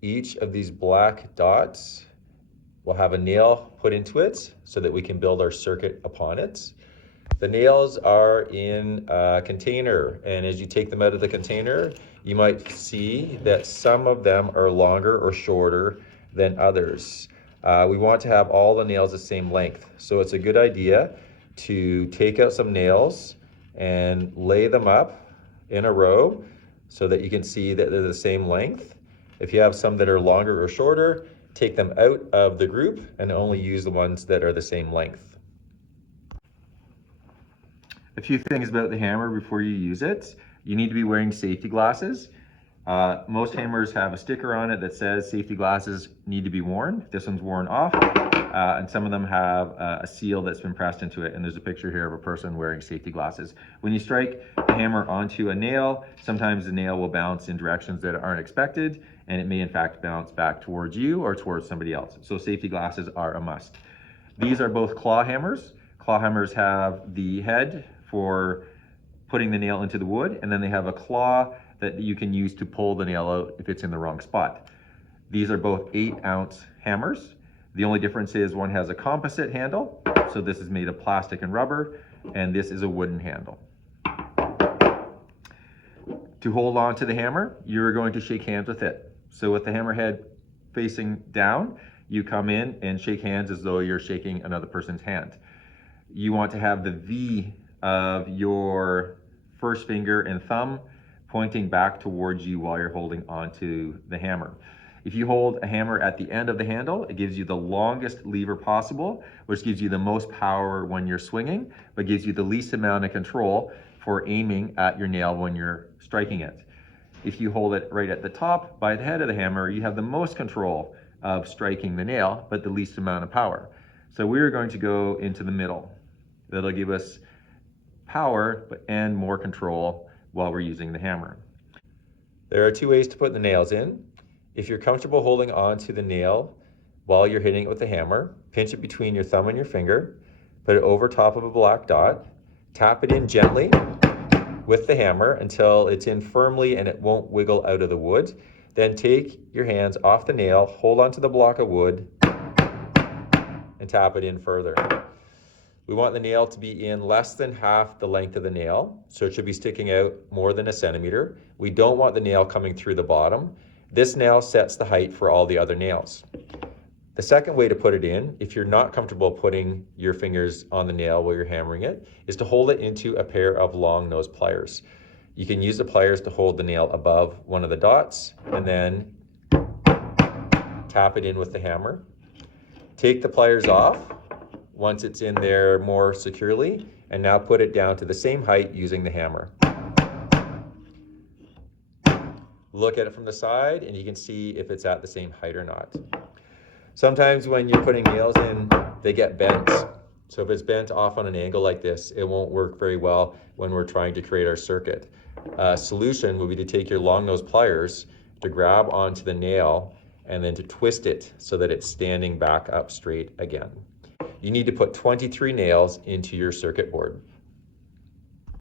Each of these black dots will have a nail put into it so that we can build our circuit upon it. The nails are in a container, and as you take them out of the container, you might see that some of them are longer or shorter than others. We want to have all the nails the same length, so it's a good idea to take out some nails and lay them up in a row so that you can see that they're the same length. If you have some that are longer or shorter, take them out of the group and only use the ones that are the same length. A few things about the hammer before you use it. You need to be wearing safety glasses. Most hammers have a sticker on it that says safety glasses need to be worn. This one's worn off, and some of them have a seal that's been pressed into it, and there's a picture here of a person wearing safety glasses. When you strike the hammer onto a nail, sometimes the nail will bounce in directions that aren't expected, and it may in fact bounce back towards you or towards somebody else. So safety glasses are a must. These are both claw hammers. Claw hammers have the head for putting the nail into the wood, and then they have a claw that you can use to pull the nail out if it's in the wrong spot. These are both 8-ounce hammers. The only difference is one has a composite handle, so this is made of plastic and rubber, and this is a wooden handle. To hold on to the hammer, you're going to shake hands with it. So with the hammer head facing down, you come in and shake hands as though you're shaking another person's hand. You want to have the V of your first finger and thumb pointing back towards you while you're holding onto the hammer. If you hold a hammer at the end of the handle, it gives you the longest lever possible, which gives you the most power when you're swinging, but gives you the least amount of control for aiming at your nail when you're striking it. If you hold it right at the top by the head of the hammer, you have the most control of striking the nail, but the least amount of power. So we're going to go into the middle. That'll give us power and more control while we're using the hammer. There are 2 ways to put the nails in. If you're comfortable holding on to the nail while you're hitting it with the hammer, pinch it between your thumb and your finger, put it over top of a black dot, tap it in gently with the hammer until it's in firmly and it won't wiggle out of the wood. Then take your hands off the nail, hold onto the block of wood, and tap it in further. We want the nail to be in less than half the length of the nail, so it should be sticking out more than 1 centimeter. We don't want the nail coming through the bottom. This nail sets the height for all the other nails. The second way to put it in, if you're not comfortable putting your fingers on the nail while you're hammering it, is to hold it into a pair of long nose pliers. You can use the pliers to hold the nail above one of the dots and then tap it in with the hammer. Take the pliers off once it's in there more securely, and now put it down to the same height using the hammer. Look at it from the side and you can see if it's at the same height or not. Sometimes when you're putting nails in, they get bent. So if it's bent off on an angle like this, it won't work very well when we're trying to create our circuit. A solution would be to take your long nose pliers to grab onto the nail and then to twist it so that it's standing back up straight again. You need to put 23 nails into your circuit board.